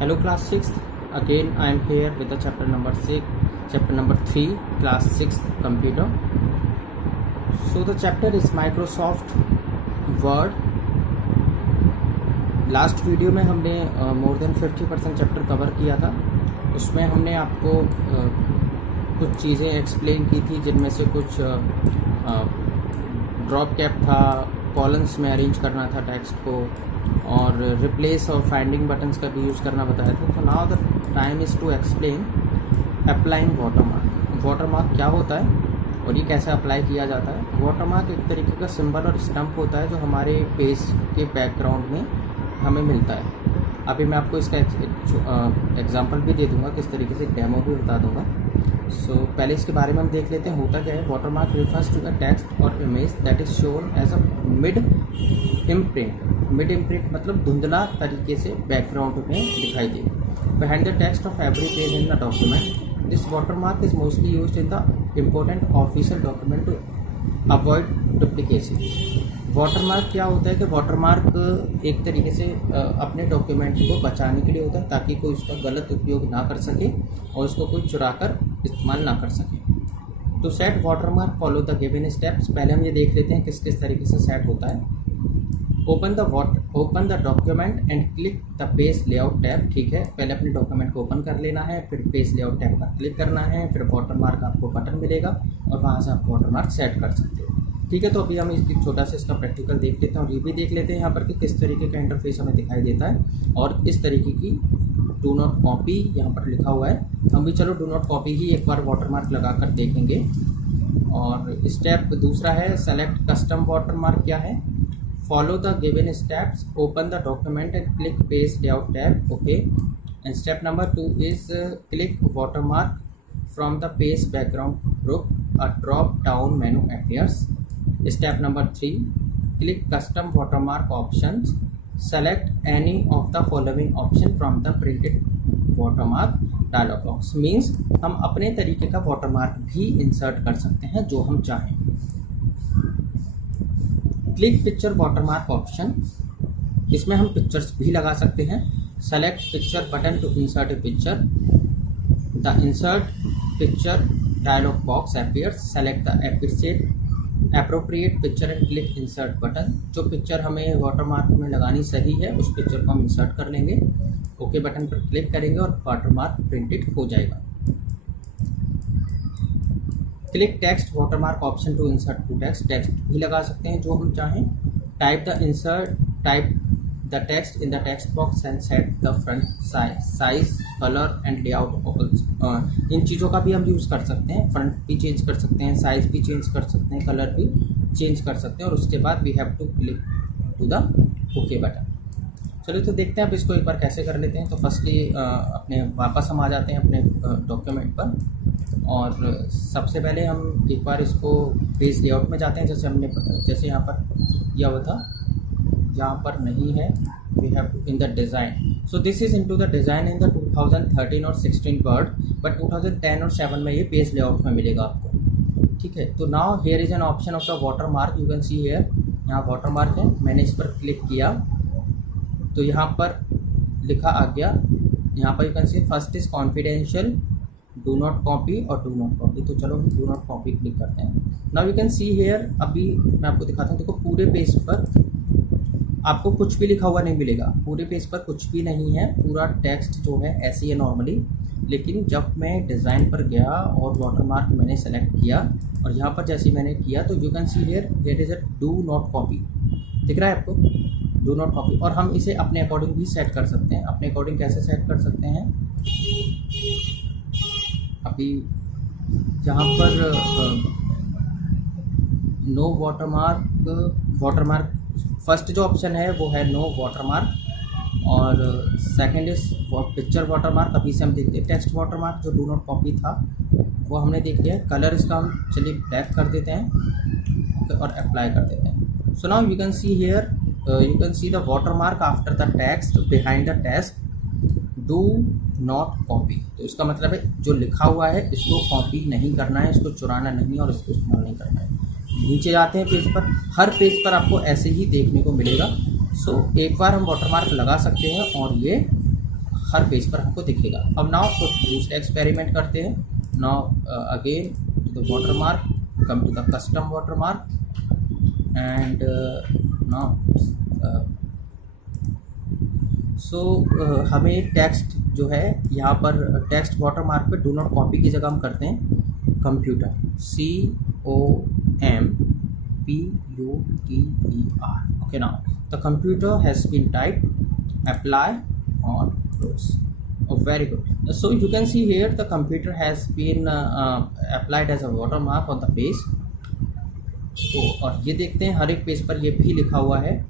Hello class 6th, again I am here with the chapter number 3, class 6 computer. So the chapter is Microsoft Word. Last video में हमने more than 50% chapter cover किया था। उसमें हमने आपको कुछ चीज़ें एक्सप्लेन की थी, जिनमें से कुछ ड्रॉप कैप था, कॉलम्स में अरेंज करना था टेक्स्ट को, और रिप्लेस और फाइंडिंग बटन्स का भी यूज़ करना बताया था। तो now the time is to explain applying watermark. Watermark क्या होता है और ये कैसे अप्लाई किया जाता है। वाटरमार्क एक तरीके का सिंबल और स्टम्प होता है जो हमारे पेज के बैकग्राउंड में हमें मिलता है। अभी मैं आपको इसका एग्जांपल भी दे दूंगा, किस तरीके से डेमो भी बता दूंगा। सो पहले इसके बारे में हम देख लेते हैं होता क्या है। Watermark refers to the text और image that is shown as a mid imprint. Mid imprint मतलब धुंधला तरीके से बैकग्राउंड में दिखाई दे behind the text of every page in the document. This watermark is mostly used in the important official document to avoid duplicacy. Watermark क्या होता है कि वाटरमार्क एक तरीके से अपने डॉक्यूमेंट को बचाने के लिए होता है, ताकि कोई उसका गलत उपयोग ना कर सके और उसको कोई चुरा कर इस्तेमाल ना कर सके। तो set watermark follow the given steps. पहले हम ये देख लेते हैं किस किस तरीके से सेट होता है। Open the document and click the page layout tab. ठीक है, पहले अपने डॉक्यूमेंट को ओपन कर लेना है, फिर पेज लेआउट टैब पर क्लिक करना है, फिर वाटरमार्क आपको बटन मिलेगा और वहाँ से आप वाटरमार्क सेट कर सकते हो। ठीक है, तो अभी हम इसकी छोटा सा इसका प्रैक्टिकल देख लेते हैं और ये भी देख लेते हैं यहाँ पर कि किस तरीके का इंटरफेस हमें दिखाई देता है। और इस तरीके की डू नॉट कॉपी यहाँ पर लिखा हुआ है। हम भी चलो डू नॉट कॉपी ही एक बार वाटरमार्क लगा कर देखेंगे। और स्टेप दूसरा है सेलेक्ट कस्टम वाटरमार्क। क्या है? Follow the given steps, open the document and click page layout tab. Okay. And step number 2 is click watermark from the page background group, a drop down menu appears. Step number 3, click custom watermark options, select any of the following option from the printed watermark dialog box. Means हम अपने तरीके का watermark भी insert कर सकते हैं जो हम चाहें। Click picture watermark option, इसमें हम पिक्चर्स भी लगा सकते हैं। Select picture button to insert a picture. The insert picture dialog box appears. Select the appropriate picture and click insert button. जो पिक्चर हमें वाटरमार्क में लगानी सही है उस पिक्चर को हम इंसर्ट कर लेंगे। ओके बटन पर क्लिक करेंगे और वाटरमार्क प्रिंटेड हो जाएगा। Click text watermark option to insert to text. Text भी लगा सकते हैं जो हम चाहें। Type the text in the text box and set the front size colour and layout. इन चीज़ों का भी हम यूज़ कर सकते हैं। फ्रंट भी चेंज कर सकते हैं, साइज भी चेंज कर सकते हैं, कलर भी चेंज कर सकते हैं। और उसके बाद we have to click to the okay button. चलिए तो देखते हैं अब इसको एक बार कैसे कर लेते हैं। तो फर्स्टली अपने वापस हम आ जाते हैं अपने डॉक्यूमेंट पर और सबसे पहले हम एक बार इसको पेज लेआउट में जाते हैं। जैसे यहाँ पर दिया हुआ था, यहाँ पर नहीं है, we have to in the design. So this is into the design in the 2013 और 16 वर्ड, बट 2010 और 7 में ये पेज लेआउट में मिलेगा आपको। ठीक है, तो now here is an option of the watermark. You can see here, यहाँ वाटरमार्क है। मैंने इस पर क्लिक किया तो यहाँ पर लिखा आ गया। यहाँ पर you can C first is confidential, do not copy और डू नॉट कॉपी। तो चलो डू नॉट कॉपी क्लिक करते हैं। Now you can see here, अभी मैं आपको दिखाता हूँ। देखो पूरे पेज पर आपको कुछ भी लिखा हुआ नहीं मिलेगा। पूरे पेज पर कुछ भी नहीं है, पूरा टेक्स्ट जो है ऐसे ही है नॉर्मली। लेकिन जब मैं डिज़ाइन पर गया और वाटरमार्क मैंने सेलेक्ट किया और यहाँ पर जैसे मैंने किया तो you can see here is a do not copy. दिख रहा है आपको? Do not copy. और हम इसे अपने अकॉर्डिंग भी सेट कर सकते हैं। अपने अकॉर्डिंग कैसे सेट कर सकते हैं? अभी यहाँ पर नो वाटरमार्क फर्स्ट जो ऑप्शन है वो है नो वाटरमार्क और सेकंड इज पिक्चर वाटरमार्क। अभी से हम देखते हैं टेक्स्ट वाटरमार्क जो डू नॉट कॉपी था वो हमने देख लिया। कलर इसका हम चलिए ब्लैक कर देते हैं और अप्लाई कर देते हैं। So now you can see here, you can see the watermark after the text behind the text do not copy. तो इसका मतलब है जो लिखा हुआ है इसको कॉपी नहीं करना है, इसको चुराना नहीं और इसको इस्तेमाल नहीं करना है। नीचे जाते हैं पेज पर, हर पेज पर आपको ऐसे ही देखने को मिलेगा। सो एक बार हम वाटरमार्क लगा सकते हैं और ये हर पेज पर हमको दिखेगा। अब नाउ दूसरा एक्सपेरिमेंट करते हैं। Now again to the water mark, come to the custom water mark and now हमें टेक्स्ट जो है यहाँ पर टेक्स्ट वाटर मार्क पे डू नॉट कॉपी की जगह हम करते हैं computer, COMPUTER। Okay, now the computer has been typed, apply और close. Very good. So you can see here the computer has been applied as a watermark on the page. तो और ये देखते हैं हर एक पेज पर ये भी लिखा हुआ है।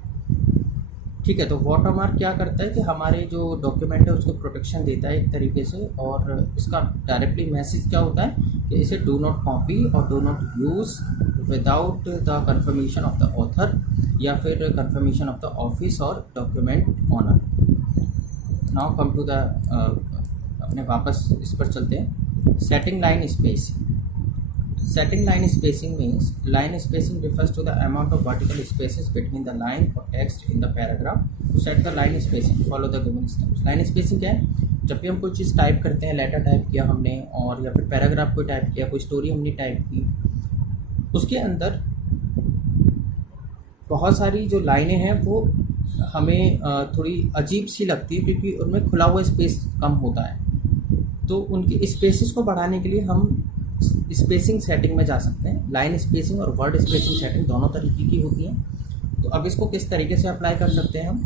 ठीक है, तो वाटरमार्क क्या करता है कि हमारे जो डॉक्यूमेंट है उसको प्रोटेक्शन देता है एक तरीके से, और इसका डायरेक्टली मैसेज क्या होता है कि इसे डू नॉट कॉपी और do not use without the confirmation of the author या फिर कंफर्मेशन ऑफ द ऑफिस और document owner. Now come to the अपने वापस इस पर चलते हैं। Setting line spacing. Setting line spacing means line spacing refers to the amount of vertical spaces between the line or text in the paragraph. To set the line spacing, follow the given steps. Line spacing क्या है? जब भी हम कोई चीज़ type करते हैं, letter type किया हमने और या फिर पैराग्राफ को टाइप किया, कोई स्टोरी हमने टाइप की, उसके अंदर बहुत सारी जो लाइनें हैं वो हमें थोड़ी अजीब सी लगती है क्योंकि उनमें खुला हुआ स्पेस कम होता है। तो उनके स्पेसेस को बढ़ाने के लिए हम स्पेसिंग सेटिंग में जा सकते हैं। लाइन स्पेसिंग और वर्ड स्पेसिंग सेटिंग दोनों तरीके की होती हैं। तो अब इसको किस तरीके से अप्लाई कर सकते हैं हम।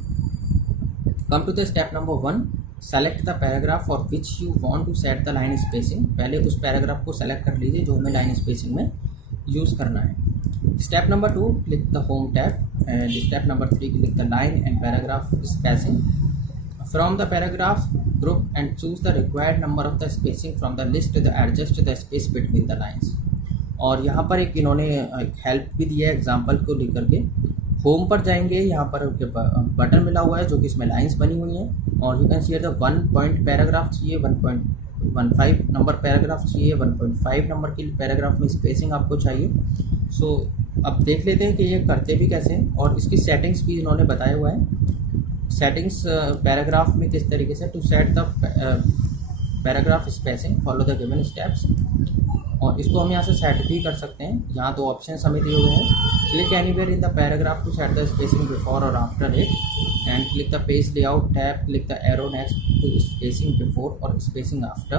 Come to the step number 1, select the paragraph for which you want to set the line spacing. पहले उस पैराग्राफ को सेलेक्ट कर लीजिए जो हमें लाइन स्पेसिंग में यूज़ करना है। Step number 2, click the home tab and step number 3, click the line and paragraph spacing from the paragraph group and choose the required number of the spacing from the list to the adjust the space between the lines। और यहाँ पर एक इन्होंने help भी दिया है example को लेकर के। होम पर जाएंगे, यहाँ पर बटन मिला हुआ है जो कि इसमें लाइंस बनी हुई हैं और you can see the 1 point paragraph चाहिए, 1.15 नंबर पैराग्राफ चाहिए, 1.5 नंबर की पैराग्राफ में स्पेसिंग आपको चाहिए। सो अब देख लेते हैं कि ये करते भी कैसे हैं और इसकी सेटिंग्स भी इन्होंने बताया हुआ है। सेटिंग्स पैराग्राफ में किस तरीके से to set the paragraph spacing, follow the given steps. और इसको हम यहाँ से सेट भी कर सकते हैं। यहाँ 2 ऑप्शन हमें दिए हुए हैं। Click anywhere in the paragraph to set the spacing before और after it and click the page layout tab, click the arrow next to spacing before और स्पेसिंग आफ्टर।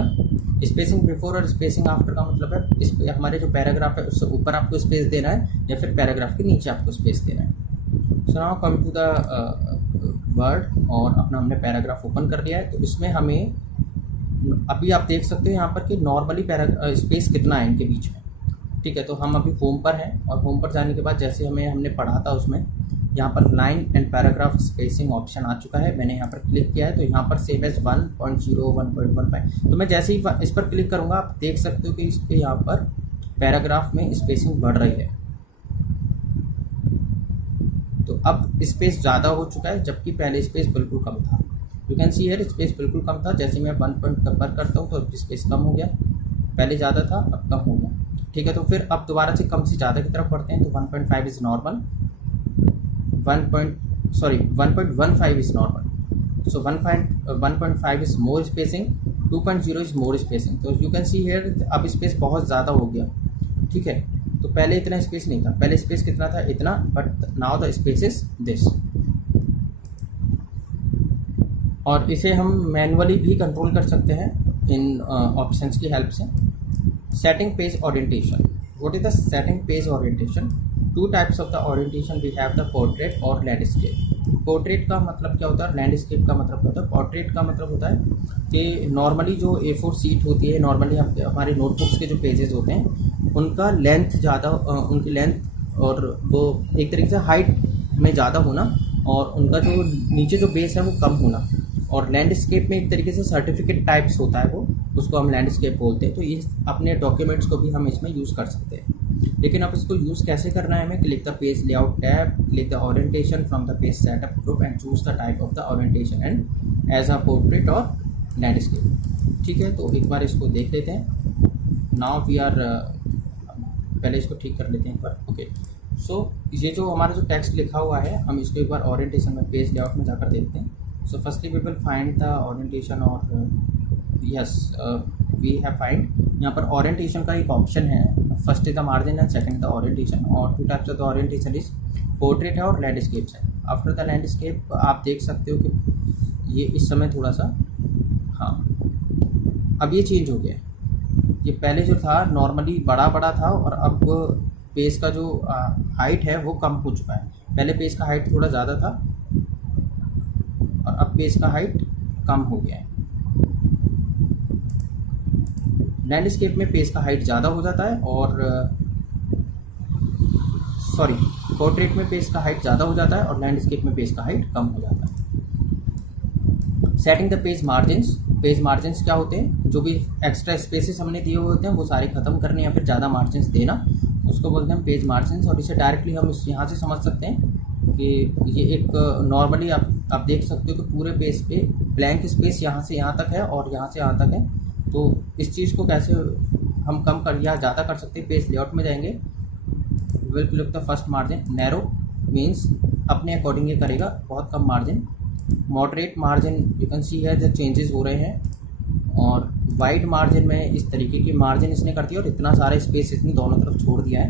स्पेसिंग बिफोर और स्पेसिंग आफ्टर का मतलब है इस हमारे जो paragraph है उससे ऊपर आपको स्पेस देना है या फिर पैराग्राफ के नीचे आपको स्पेस देना है। So now come to the word और अपना हमने पैराग्राफ ओपन कर लिया है। तो इसमें हमें अभी आप देख सकते हो यहाँ पर कि नॉर्मली स्पेस कितना है इनके बीच में। ठीक है, तो हम अभी होम पर हैं और होम पर जाने के बाद जैसे हमने पढ़ा था उसमें यहाँ पर line and paragraph spacing option आ चुका है। मैंने यहाँ पर क्लिक किया है तो यहाँ पर सेव एज 1.0 1.15। तो मैं जैसे ही इस पर क्लिक करूँगा आप देख सकते हो कि इस पर यहाँ पर पैराग्राफ में स्पेसिंग बढ़ रही है। तो अब स्पेस ज़्यादा हो चुका है जबकि पहले स्पेस बिल्कुल कम था। You can see here space बिल्कुल कम था। जैसे मैं 1 पॉइंट पर करता हूँ तो स्पेस कम हो गया, पहले ज़्यादा था अब कम हो गया। ठीक है, तो फिर अब दोबारा से कम से ज़्यादा की तरफ बढ़ते हैं। तो 1.5 is normal, 1.15 is normal. So 1.5 is more spacing, 2.0 is more spacing. तो यू कैन सी हियर अब स्पेस बहुत ज़्यादा हो गया। ठीक है, तो पहले इतना स्पेस नहीं था, पहले स्पेस कितना था इतना, but now the space is this. और इसे हम मैनुअली भी कंट्रोल कर सकते हैं इन ऑप्शंस की हेल्प से। Setting page orientation. What is the setting page orientation? 2 types of the orientation we have the portrait और लैंडस्केप। पोर्ट्रेट का मतलब क्या होता है, लैंडस्केप का मतलब क्या होता है? पोर्ट्रेट का मतलब होता है कि नॉर्मली जो A4 सीट होती है, नॉर्मली हमारे नोटबुक्स के जो पेजेस होते हैं उनका लेंथ ज़्यादा, उनकी लेंथ और वो एक तरीके से हाइट में ज़्यादा होना और उनका जो नीचे जो बेस है वो कम होना। और लैंडस्केप में एक तरीके से सर्टिफिकेट टाइप्स होता है वो, उसको हम लैंडस्केप बोलते हैं। तो ये अपने डॉक्यूमेंट्स को भी हम इसमें यूज़ कर सकते हैं। लेकिन अब इसको यूज़ कैसे करना है हमें? Click the page layout tab, click the orientation from the page setup group and choose the type of the orientation and as a portrait और लैंडस्केप। ठीक है, तो एक बार इसको देख लेते हैं। नाउ वी आर पहले इसको ठीक कर लेते हैं एक बार। ओके, सो ये जो हमारा जो टेक्स्ट लिखा हुआ है हम इसको एक बार ओरिएंटेशन में पेज लेआउट में जाकर देखते हैं। So firstly we will find the orientation or yes we have find यहाँ पर orientation का एक option है. First is the margin and second the orientation. और two types of the orientation is portrait है और landscapes है. After the landscape आप देख सकते हो कि ये इस समय थोड़ा सा हाँ अब ये चेंज हो गया. ये पहले जो था नॉर्मली बड़ा बड़ा था और अब पेज का जो हाइट है वो कम हो चुका है. पहले पेज का हाइट थोड़ा ज़्यादा था और अब पेज का हाइट कम हो गया है. लैंडस्केप में पेज का हाइट ज़्यादा हो जाता है और पोर्ट्रेट में पेज का हाइट ज़्यादा हो जाता है और लैंडस्केप में पेज का हाइट कम हो जाता है. Setting the page margins. Page margins क्या होते हैं? जो भी एक्स्ट्रा स्पेसेस हमने दिए हुए होते हैं वो सारे ख़त्म करने या फिर ज़्यादा मार्जिन्स देना, उसको बोलते हैं पेज मार्जिन्स. और इसे डायरेक्टली हम इस यहाँ से समझ सकते हैं कि ये एक नॉर्मली आप देख सकते हो कि पूरे पेज पे ब्लैंक स्पेस यहाँ से यहाँ तक है और यहाँ से यहाँ तक है. तो इस चीज़ को कैसे हम कम कर या ज़्यादा कर सकते हैं? पेज लेआउट में जाएंगे, will click the first margin. Narrow means अपने अकॉर्डिंग ये करेगा, बहुत कम margin. Moderate margin you can see है जो चेंजेस हो रहे हैं. और वाइड मार्जिन में इस तरीके की मार्जिन इसने कर दिया और इतना सारा स्पेस इसने दोनों तरफ छोड़ दिया है.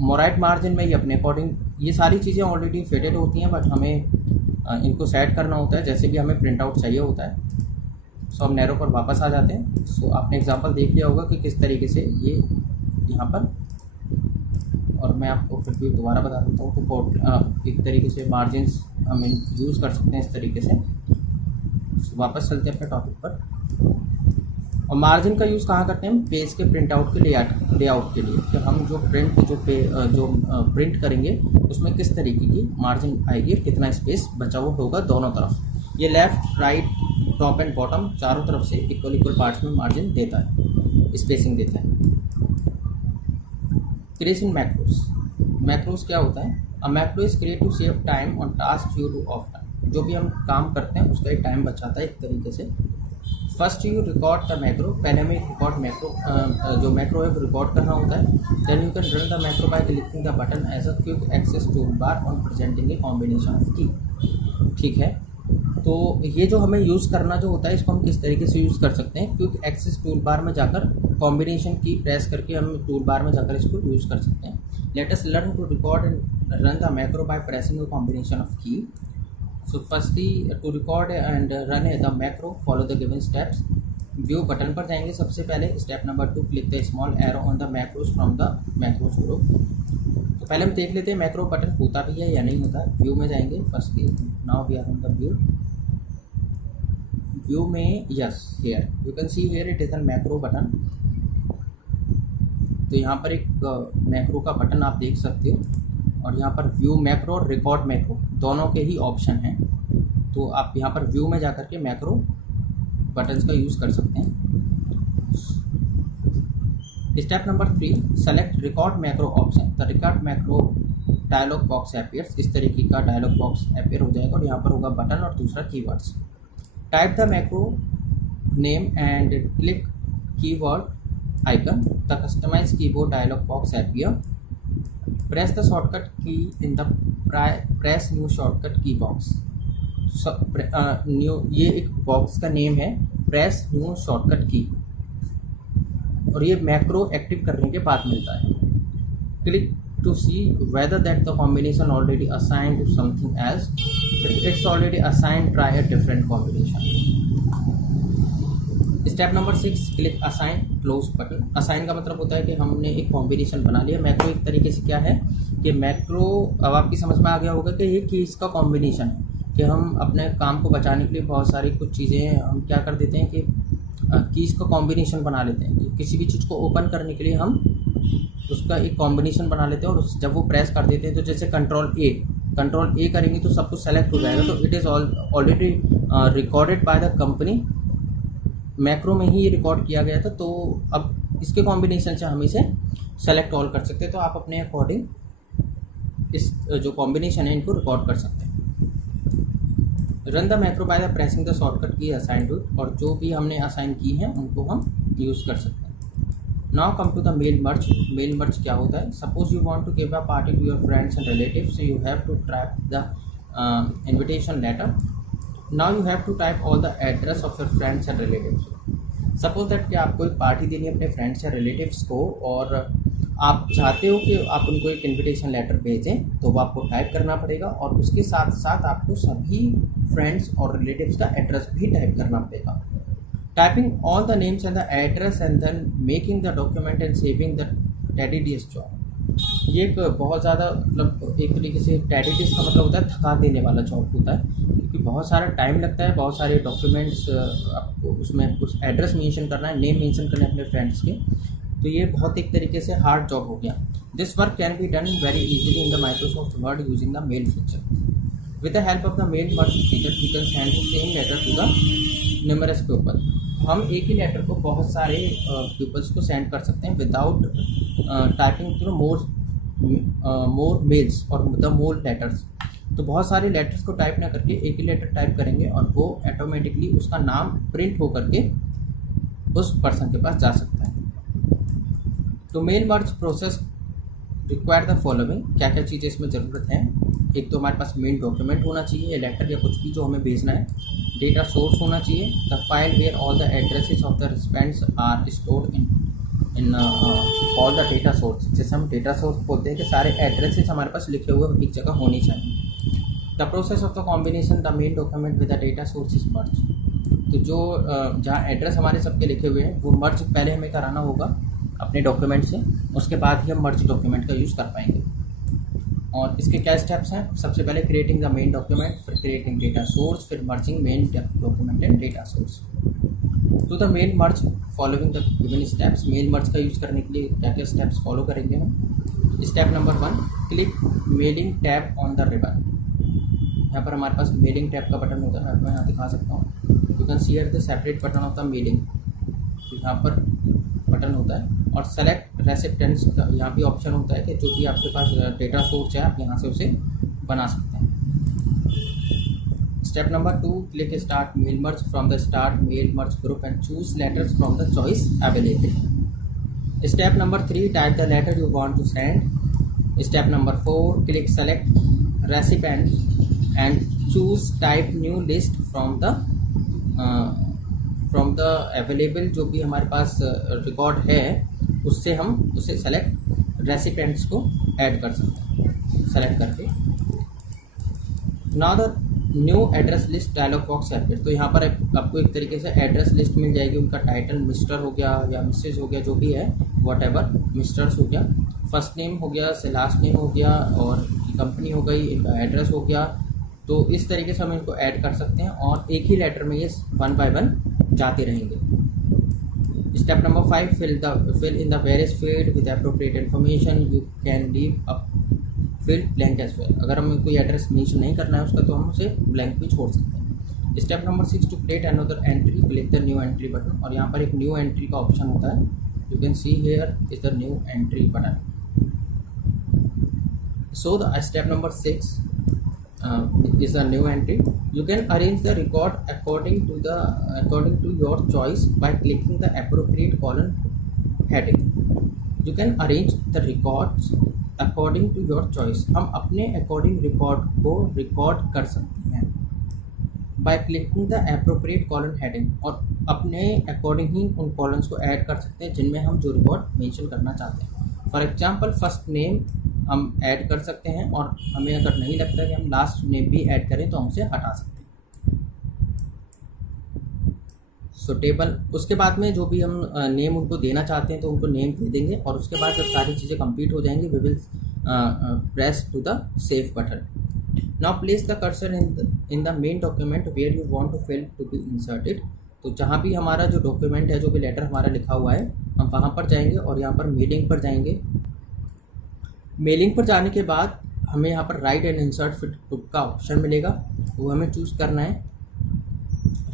मोराइट मार्जिन में ये अपने अकॉर्डिंग, ये सारी चीज़ें ऑलरेडी फिटेड होती हैं बट हमें इनको सेट करना होता है जैसे भी हमें प्रिंट आउट चाहिए होता है. सो हम नैरो पर वापस आ जाते हैं. सो आपने एग्जांपल देख लिया होगा कि किस तरीके से ये यहाँ पर, और मैं आपको फिर भी दोबारा बता देता हूँ. तो एक तरीके से मार्जिन्स हम यूज़ कर सकते हैं इस तरीके से. वापस चलते हैं अपने टॉपिक पर. और मार्जिन का यूज़ कहाँ करते हैं? पेज के प्रिंट आउट के लेआउट के लिए कि हम जो प्रिंट करेंगे उसमें किस तरीके की मार्जिन आएगी और कितना स्पेस बचा हुआ होगा दोनों तरफ. ये left right top and bottom चारों तरफ से इक्वल पार्ट्स में मार्जिन देता है, स्पेसिंग देता है. क्रिएशन मैक्रोस क्या होता है? A macro is create to save time on task you do often. जो भी हम काम करते हैं उसका एक टाइम बचाता है एक तरीके से. First you record the macro. पहले हमें रिकॉर्ड मैक्रो जो मैक्रो है वो रिकॉर्ड करना होता है. Then you can run the macro by clicking the button as a quick access tool bar on presenting a combination of key. ठीक है, तो ये जो हमें यूज़ करना जो होता है इसको हम किस तरीके से यूज़ कर सकते हैं? क्विक एक्सेस टूल बार में जाकर कॉम्बिनेशन की प्रेस करके हम टूल बार में जाकर इसको यूज़ कर सकते हैं. Let us learn to record and run the macro by pressing a combination of key. So firstly to record and run the macro follow the given steps. View button पर जाएंगे सबसे पहले. Step number 2, click the small arrow on the macros from the macros group. तो पहले हम देख लेते हैं मैक्रो बटन होता भी है या नहीं होता. व्यू में जाएंगे. Firstly now we are on the view में. Yes, here you can see here it is an macro button. तो यहाँ पर एक मैक्रो का बटन आप देख सकते हो और यहाँ पर व्यू मैक्रो और रिकॉर्ड मैक्रो दोनों के ही ऑप्शन हैं. तो आप यहाँ पर व्यू में जाकर के मैक्रो बटन्स का यूज़ कर सकते हैं. Step number 3, select record macro option. The record macro dialog box appears. इस तरीके का डायलॉग बॉक्स अपीयर हो जाएगा और यहाँ पर होगा बटन और दूसरा keywords. Type the macro name and click keyword icon. The customized keyboard dialog box appear. Press the shortcut key in the press new shortcut key box. New ये एक बॉक्स का नेम है, प्रेस न्यू शॉर्टकट की, और ये macro active करने के बाद मिलता है. Click to see whether that the combination already assigned to something else. It's already assigned, try a different combination. Step number 6, click assign close button. Assign का मतलब होता है कि हमने एक कॉम्बिनेशन बना लिया. मैक्रो एक तरीके से क्या है कि मैक्रो, अब आपकी समझ में आ गया होगा कि ये कीज़ का कॉम्बिनेशन है कि हम अपने काम को बचाने के लिए बहुत सारी कुछ चीज़ें हम क्या कर देते हैं कि कीज़ का कॉम्बिनेशन बना लेते हैं. कि किसी भी चीज़ को ओपन करने के लिए हम उसका एक कॉम्बिनेशन बना लेते हैं और जब वो प्रेस कर देते हैं तो जैसे कंट्रोल ए करेंगे तो सब कुछ सेलेक्ट हो जाएगा. तो it is already recorded by the company. Macro में ही ये रिकॉर्ड किया गया था. तो अब इसके कॉम्बिनेशन से हम इसे सेलेक्ट ऑल कर सकते हैं. तो आप अपने अकॉर्डिंग इस जो कॉम्बिनेशन है इनको रिकॉर्ड कर सकते हैं. Run the macro by the pressing the shortcut की असाइन टू. और जो भी हमने असाइन की हैं उनको हम यूज़ कर सकते हैं. Now come to the mail merge. Mail merge क्या होता है? Suppose you want to give a party to your friends and relatives, so you have to type the invitation letter. Now you have to type all the address of your friends and relatives. Suppose that कि आपको एक party देनी है अपने friends या relatives को और आप चाहते हो कि आप उनको एक इनविटेशन लेटर भेजें, तो वो आपको टाइप करना पड़ेगा और उसके साथ साथ आपको सभी फ्रेंड्स और रिलेटिव्स का एड्रेस भी टाइप करना पड़ेगा. Typing all the names and the address and then making the document and saving the tedious job. ये एक बहुत ज़्यादा मतलब एक तरीके से टेडिडियस का मतलब होता है थका देने वाला जॉब होता है, क्योंकि बहुत सारा टाइम लगता है, बहुत सारे डॉक्यूमेंट्स आपको उसमें कुछ एड्रेस मेंशन करना है, नेम मेंशन करना है अपने फ्रेंड्स के, तो ये बहुत एक तरीके से हार्ड जॉब हो गया. This work can be done very easily in the Microsoft Word using the mail feature. With the help of the mail merge feature you can send the same letter to the numerous people. हम एक ही letter को बहुत सारे peoples को send कर सकते हैं without typing through मोर mails और द मोर लेटर्स. तो बहुत सारे लेटर्स को टाइप ना करके एक ही लेटर टाइप करेंगे और वो ऑटोमेटिकली उसका नाम प्रिंट हो करके उस पर्सन के पास जा सकता है. तो mail merge process require the following. क्या क्या चीज़ें इसमें ज़रूरत है. एक तो हमारे पास मेन डॉक्यूमेंट होना चाहिए, लेटर या कुछ भी जो हमें भेजना है. डेटा सोर्स होना चाहिए, the file where all the addresses of the respondents are stored in all the data source. जैसे हम डेटा सोर्स बोलते हैं कि सारे एड्रेसेस हमारे पास लिखे हुए एक जगह होनी चाहिए. The process of the combination the main document with the data source is merge. तो जो जहाँ एड्रेस हमारे सबके लिखे हुए हैं वो मर्ज पहले हमें कराना होगा अपने डॉक्यूमेंट से, उसके बाद ही हम मर्ज डॉक्यूमेंट का यूज़ कर पाएंगे. और इसके क्या स्टेप्स हैं. सबसे पहले क्रिएटिंग द मेन डॉक्यूमेंट, फिर क्रिएटिंग डेटा सोर्स, फिर merging main document and data source. To the main merge following the given steps. Main merge का यूज़ करने के लिए क्या क्या स्टेप्स फॉलो करेंगे हम. Step number 1, click mailing tab on the ribbon. यहाँ पर हमारे पास मेलिंग टैब का बटन होता है, मैं यहाँ दिखा सकता हूँ. You can C at the separate button of the mailing. यहाँ पर बटन होता है और सेलेक्ट रेसिपिएंट्स का यहाँ भी ऑप्शन होता है कि जो भी आपके पास डेटा सोर्स है आप यहाँ से उसे बना सकते हैं. Step number 2, click start mail merge from the start mail merge group and choose letters from the choice available. Step number 3, type the letter you want to send. Step number 4, click select recipient and choose type new list from the available. जो भी हमारे पास record है उससे हम उसे select recipients को add कर सकते हैं सेलेक्ट करके. Now the new address list dialog box है. तो यहाँ पर आपको एक तरीके से एड्रेस लिस्ट मिल जाएगी. उनका टाइटल मिस्टर हो गया या मिसेज हो गया, जो भी है वॉट एवर. मिस्टर्स हो गया, फर्स्ट नेम हो गया, लास्ट नेम हो गया और कंपनी हो गई, इनका एड्रेस हो गया. तो इस तरीके से हम इनको ऐड कर सकते हैं और एक ही लेटर में ये 1 बाय 1 जाते रहेंगे. Step number 5, fill in the various field with appropriate information. You can leave a field blank as well. अगर हमें कोई एड्रेस मेंशन नहीं करना है उसका तो हम उसे ब्लैंक भी छोड़ सकते हैं. Step number 6, to create another entry click the new entry button. और यहाँ पर एक न्यू एंट्री का ऑप्शन होता है. You can see here is the new entry button. So the step number 6 is a new entry. You can arrange the record according to your choice by clicking the appropriate column heading. You can arrange the records according to your choice. हम अपने according record को record कर सकते हैं by clicking the appropriate column heading. और अपने according ही उन columns को add कर सकते हैं जिनमें हम जो record mention करना चाहते हैं. For example, first name हम ऐड कर सकते हैं और हमें अगर नहीं लगता कि हम लास्ट नेम भी ऐड करें तो हम उसे हटा सकते हैं. सो टेबल, उसके बाद में जो भी हम नेम उनको देना चाहते हैं तो उनको नेम दे देंगे और उसके बाद जब सारी चीज़ें कंप्लीट हो जाएंगी we will press to the save button. Now place the cursor in the main document where you want to fill to be inserted. तो जहाँ भी हमारा जो डॉक्यूमेंट है, जो भी लेटर हमारा लिखा हुआ है, हम वहाँ पर जाएंगे और यहाँ पर मेलिंग पर जाएंगे. मेलिंग पर जाने के बाद हमें यहाँ पर राइट एंड इंसर्ट फिट का ऑप्शन मिलेगा, वो हमें चूज़ करना है.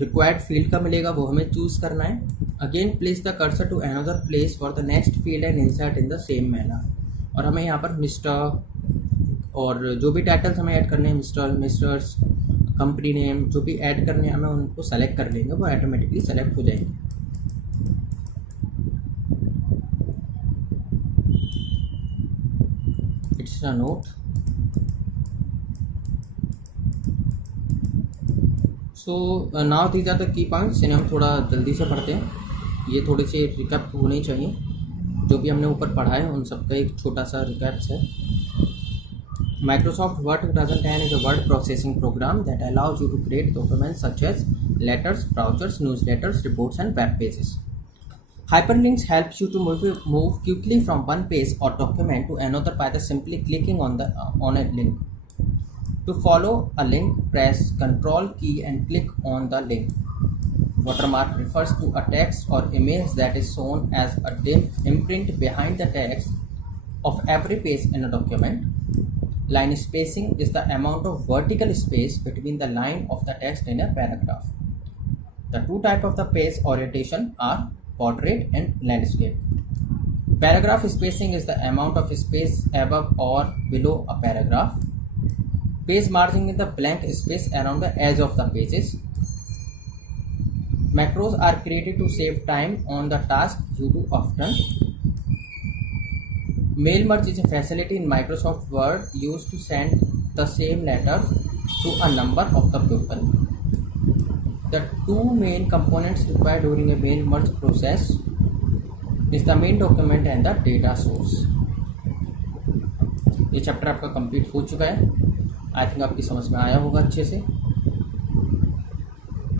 रिक्वायर्ड फील्ड का मिलेगा, वो हमें चूज़ करना है. Again place the cursor to another place for the next field and insert in the same manner. और हमें यहाँ पर मिस्टर और जो भी टाइटल्स हमें ऐड करने हैं, मिस्टर, मिस्टर्स, कंपनी नेम, जो भी ऐड करने हैं हमें उनको सेलेक्ट कर लेंगे, वो ऑटोमेटिकली सेलेक्ट हो जाएंगे. It's a note. So now these are the key points, इन्हें हम थोड़ा जल्दी से पढ़ते हैं। ये थोड़े से रिकैप होने चाहिए, जो भी हमने ऊपर पढ़ा है उन सबका एक छोटा सा रिकैप्स है। Microsoft Word 2010 is a word processing program that allows you to create documents such as letters, brochures, newsletters, reports, and web pages. Hyperlinks helps you to move quickly from one page or document to another by the simply clicking on a link. To follow a link, press Ctrl key and click on the link. Watermark refers to a text or image that is shown as a dim imprint behind the text of every page in a document. Line spacing is the amount of vertical space between the line of the text in a paragraph. The two types of the page orientation are portrait and landscape. Paragraph spacing is the amount of space above or below a paragraph. Page margin is the blank space around the edge of the pages. Macros are created to save time on the task you do often. Mail merge is a facility in Microsoft Word used to send the same letters to a number of the people. The two main components required during a mail merge process is the main document and the data source. ये chapter आपका complete हो चुका है। I think आपकी समझ में आया होगा अच्छे से।